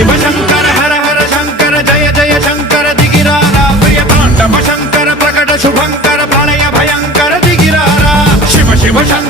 शिव शंकर हर हर शंकर जय जय शंकर दिगिरारा प्रिय तांडव शंकर प्रकट शुभंकर प्रलय भयंकर दिगिरारा शिव शिव शंकर